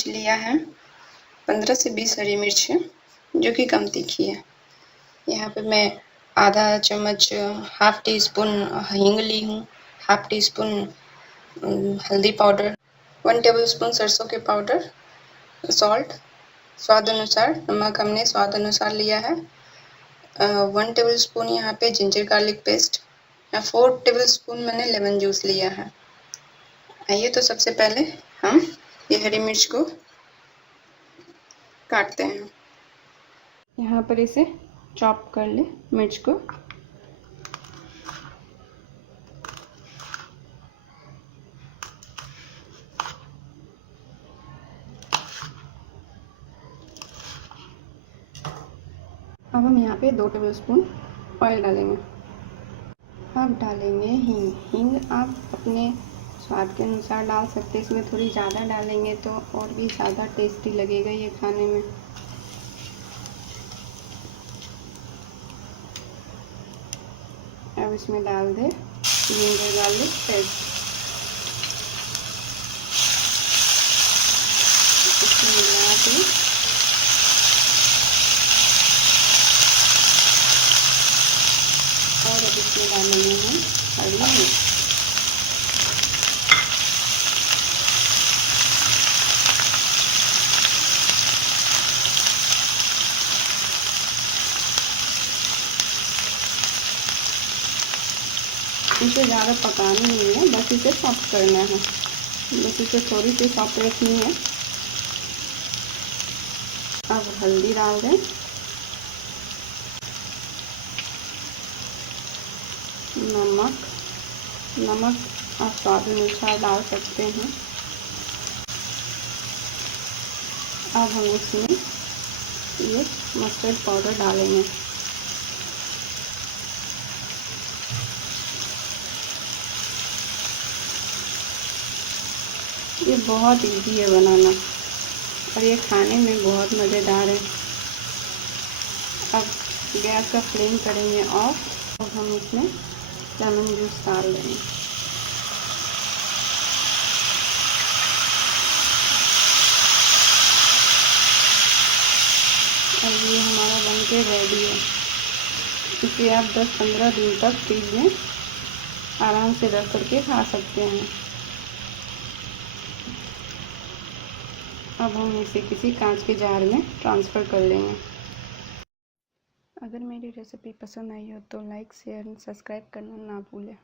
मिर्च लिया है, 15 से 20 हरी मिर्च है जो कि कम तीखी है। यहाँ पे मैं आधा चम्मच हाफ टी स्पून हींग ली हूँ, हाफ टी स्पून हल्दी पाउडर, 1 टेबलस्पून सरसों के पाउडर, सॉल्ट स्वाद अनुसार, नमक हमने स्वाद अनुसार लिया है, 1 टेबलस्पून यहाँ पे जिंजर गार्लिक पेस्ट, 4 टेबलस्पून मैंने लेमन जूस लिया है। आइए तो सबसे पहले हम ये हरी मिर्च को काटते हैं। यहाँ पर इसे चॉप कर ले मिर्च को। अब हम यहाँ पे 2 टेबलस्पून ऑयल डालेंगे। अब डालेंगे हींग। हींग आप अपने स्वाद के अनुसार डाल सकते हैं, इसमें थोड़ी ज़्यादा डालेंगे तो और भी ज़्यादा टेस्टी लगेगा ये खाने में। अब इसमें डाल दे जिंजर गार्लिक पेस्ट, इसमें मिला के और अब इसमें डालेंगे हम हरी मिर्च। इसे ज़्यादा पकानी नहीं है, बस इसे सॉफ्ट करना है, बस इसे थोड़ी सी सॉफ्ट रखनी है। अब हल्दी डाल दें, नमक आप स्वाद अनुसार डाल सकते हैं। अब हम इसमें ये मस्टर्ड पाउडर डालेंगे। ये बहुत इजी है बनाना और ये खाने में बहुत मज़ेदार है। अब गैस का फ्लेम करेंगे ऑफ। अब हम इसमें लेमन जूस डाल देंगे। और ये हमारा बनके रेडी है। इसे आप 10-15 दिन तक फ्रिज में आराम से रख करके खा सकते हैं। अब हम इसे किसी कांच के जार में ट्रांसफ़र कर लेंगे। अगर मेरी रेसिपी पसंद आई हो तो लाइक, शेयर एंड सब्सक्राइब करना ना भूलें।